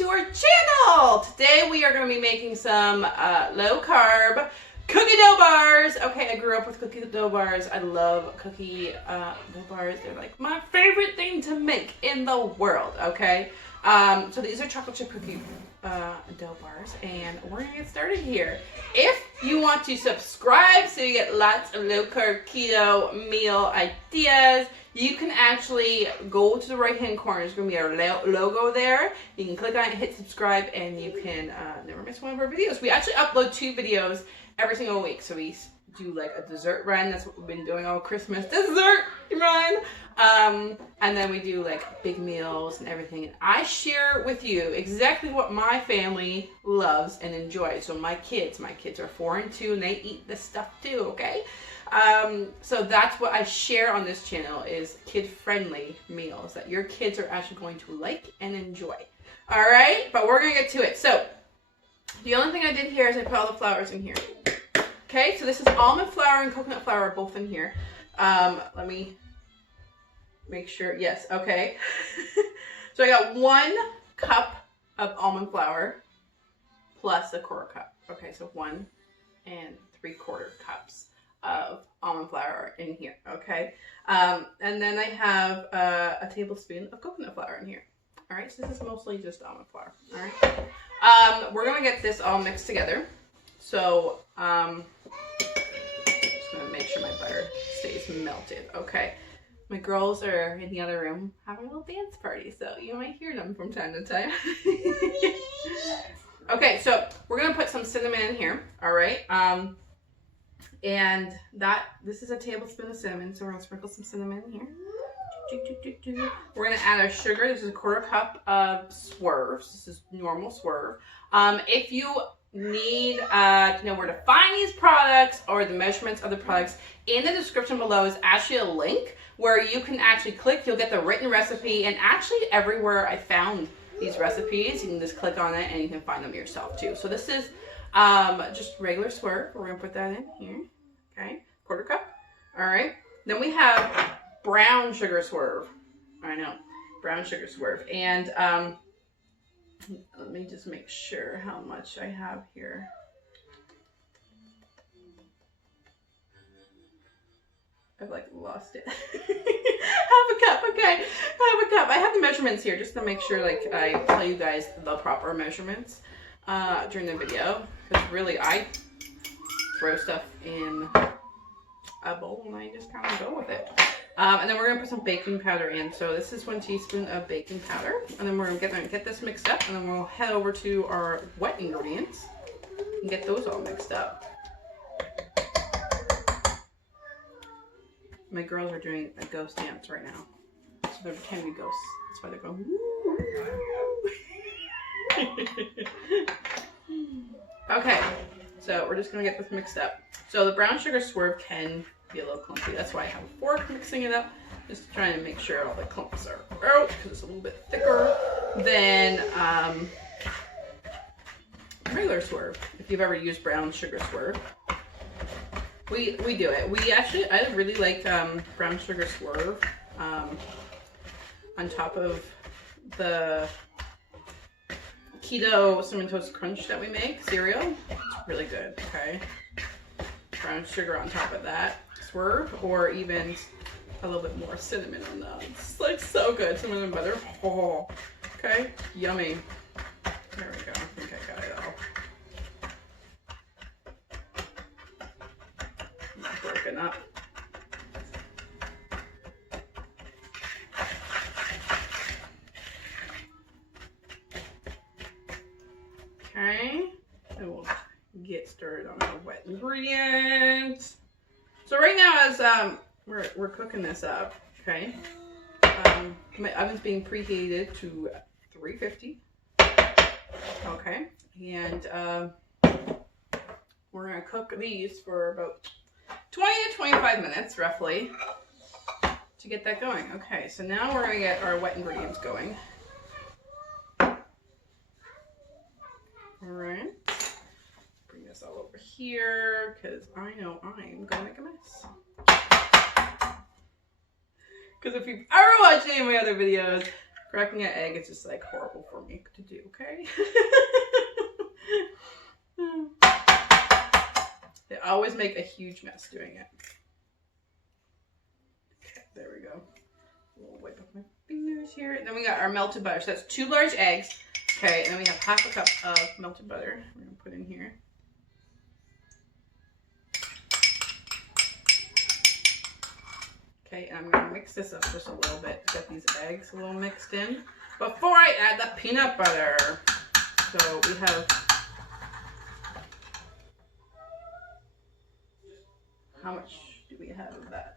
to our channel. Today we are going to be making some low carb cookie dough bars. Okay, I grew up with cookie dough bars. I love cookie dough bars. They're like my favorite thing to make in the world, okay? So these are chocolate chip cookie dough bars, and we're gonna get started here. If you want to subscribe so you get lots of low carb keto meal ideas, you can actually go to the right hand corner. There's gonna be our logo there. You can click on it, hit subscribe, and you can never miss one of our videos. We actually upload 2 videos every single week. So we do like a dessert run. That's what we've been doing all Christmas. Dessert run. And then we do like big meals and everything. And I share with you exactly what my family loves and enjoys. So my kids are 4 and 2, and they eat this stuff too, okay? So that's what I share on this channel, is kid-friendly meals that your kids are actually going to like and enjoy. All right, but we're gonna get to it. So the only thing I did here is I put all the flours in here. Okay, so this is almond flour and coconut flour both in here. Let me make sure. Yes, okay. So I got 1 cup of almond flour plus a 1/4 cup. Okay, so 1 3/4 cups of almond flour in here. Okay, and then I have a tablespoon of coconut flour in here. All right, so this is mostly just almond flour. All right, we're gonna get this all mixed together. So just gonna make sure my butter stays melted. Okay, my girls are in the other room having a little dance party, so you might hear them from time to time. Okay, so we're gonna put some cinnamon in here. All right, and this is a tablespoon of cinnamon, so we're gonna sprinkle some cinnamon in here. We're gonna add our sugar. This is a 1/4 cup of swerves. This is normal swerve. If you need to know where to find these products or the measurements of the products, in the description below is actually a link where you can actually click. You'll get the written recipe, and actually everywhere I found these recipes, you can just click on it and you can find them yourself too. So this is just regular swerve. We're gonna put that in here. Okay, 1/4 cup. All right, then we have brown sugar swerve. I know, brown sugar swerve. And let me just make sure how much I have here. I've like lost it. Half a cup, okay. Half a cup. I have the measurements here just to make sure like I tell you guys the proper measurements during the video. Because really I throw stuff in a bowl and I just kind of go with it. And then we're gonna put some baking powder in. So this is 1 teaspoon of baking powder. And then we're gonna get this mixed up, and then we'll head over to our wet ingredients and get those all mixed up. My girls are doing a ghost dance right now. So they're pretending to be ghosts. That's why they're going, woo. Okay, so we're just gonna get this mixed up. So the brown sugar swerve can be a little clumpy. That's why I have a fork mixing it up, just trying to make sure all the clumps are out, because it's a little bit thicker than regular swerve. If you've ever used brown sugar swerve, we do it. I really like brown sugar swerve on top of the keto cinnamon toast crunch that we make cereal. It's really good. Okay, brown sugar on top of that swerve, or even a little bit more cinnamon on that. It's like so good. Cinnamon and butter. Oh, okay, yummy. There we go. I think I got it all. Not broken up. Okay, and we'll get started on our wet ingredients. So right now, as we're cooking this up, okay, my oven's being preheated to 350. Okay, and we're gonna cook these for about 20 to 25 minutes, roughly, to get that going. Okay, so now we're gonna get our wet ingredients going. All right. This all over here, because I know I'm gonna make a mess. Because if you've ever watched any of my other videos, Cracking an egg is just like horrible for me to do, okay? They always make a huge mess doing it. Okay, there we go. We'll wipe off my fingers here. And then we got our melted butter. So that's 2 large eggs. Okay, and then we have half a cup of melted butter. We're gonna put in here. Okay, and I'm gonna mix this up just a little bit to get these eggs a little mixed in before I add the peanut butter. So we have, how much do we have of that?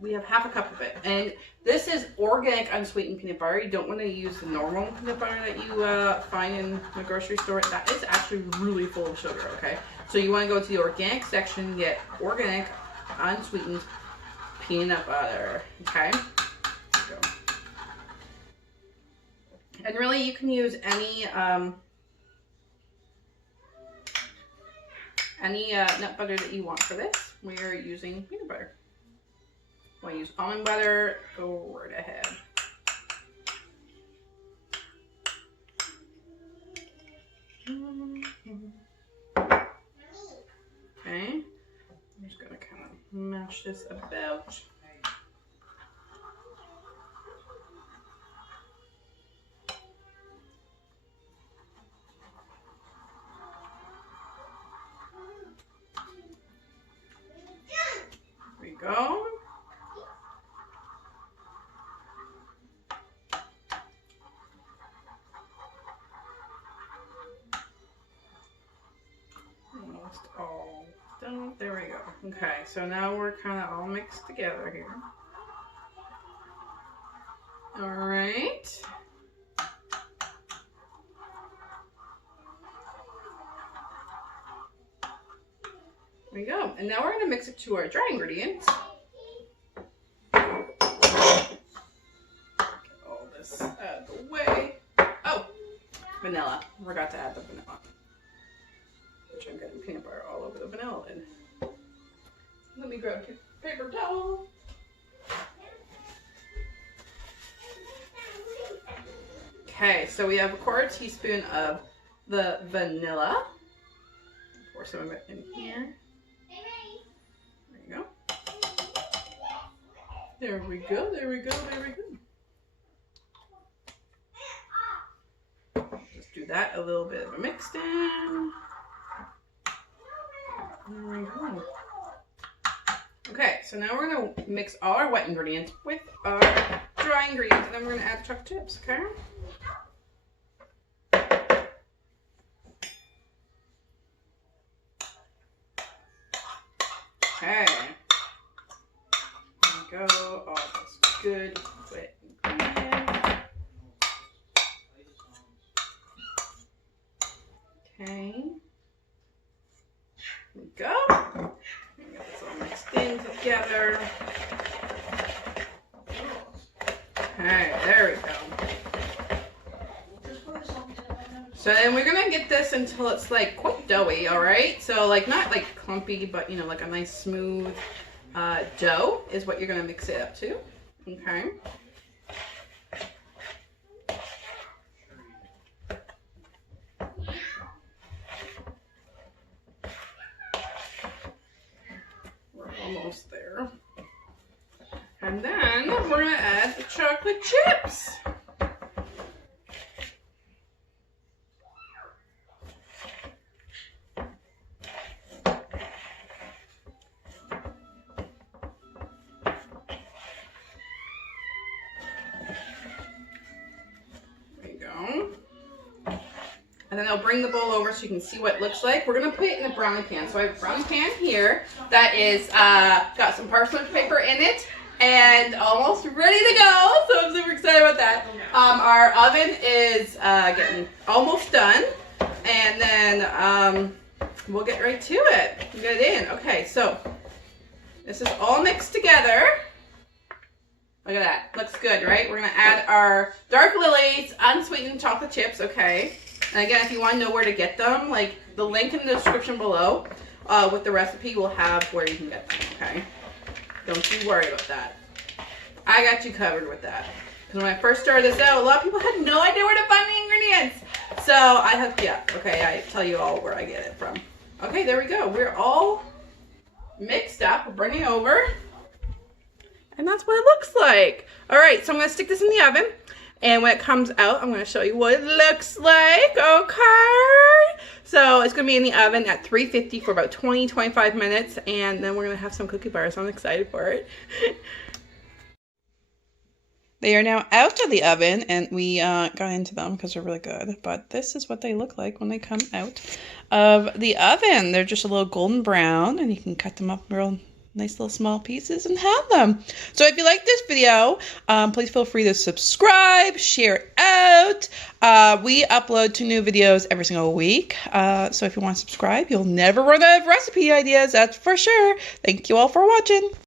We have half a cup of it, and this is organic unsweetened peanut butter. You don't want to use the normal peanut butter that you find in the grocery store. That is actually really full of sugar, okay? So you want to go to the organic section and get organic unsweetened peanut butter, okay? There you go. And really, you can use any nut butter that you want for this. We are using peanut butter. Want to use almond butter? Go right ahead. Okay, I'm just gonna kind of mash this about. There we go. Almost all done. There we go. Okay, so now we're kind of all mixed together here. All right. There we go. And now we're going to mix it to our dry ingredients. Get all this out of the way. Oh, vanilla. Forgot to add the vanilla. Which I'm getting peanut butter all over the vanilla lid. Let me grab a paper towel. Okay, so we have a 1/4 teaspoon of the vanilla. Pour some of it in here. There you go. There we go, there we go, there we go. Just do that, a little bit of a mix in. There we go. Okay, so now we're going to mix all our wet ingredients with our dry ingredients, and then we're going to add chocolate chips, okay? Okay. There we go. All this good wet ingredients. Okay. There we go. Get this all mixed in together. Okay, there we go. So then we're gonna get this until it's like quite doughy, all right? So like not like clumpy, but you know, like a nice smooth dough is what you're gonna mix it up to, okay? Almost there. And then we're going to add the chocolate chips. There you go. And then I'll bring the bowl over so you can see what it looks like. We're going to put it in a brownie pan. So I have a brownie pan here that is got some parchment paper in it and almost ready to go. So I'm super excited about that. Our oven is getting almost done. And then we'll get right to it. Get it in. Okay, so this is all mixed together. Look at that. Looks good, right? We're going to add our Dark Lily's unsweetened chocolate chips, okay? And again, if you want to know where to get them, like the link in the description below, with the recipe will have where you can get them, okay? Don't you worry about that. I got you covered with that. Because when I first started this out, a lot of people had no idea where to find the ingredients. So I hooked you up, okay? I tell you all where I get it from. Okay, there we go. We're all mixed up. We're bringing over. And that's what it looks like. All right, so I'm gonna stick this in the oven. And when it comes out, I'm gonna show you what it looks like, okay? So it's gonna be in the oven at 350 for about 20-25 minutes. And then we're gonna have some cookie bars. I'm excited for it. They are now out of the oven, and we got into them because they're really good. But this is what they look like when they come out of the oven. They're just a little golden brown, and you can cut them up real nice little small pieces and have them. So if you like this video, please feel free to subscribe, share it out. We upload 2 new videos every single week. So if you want to subscribe, you'll never run out of recipe ideas, that's for sure. Thank you all for watching.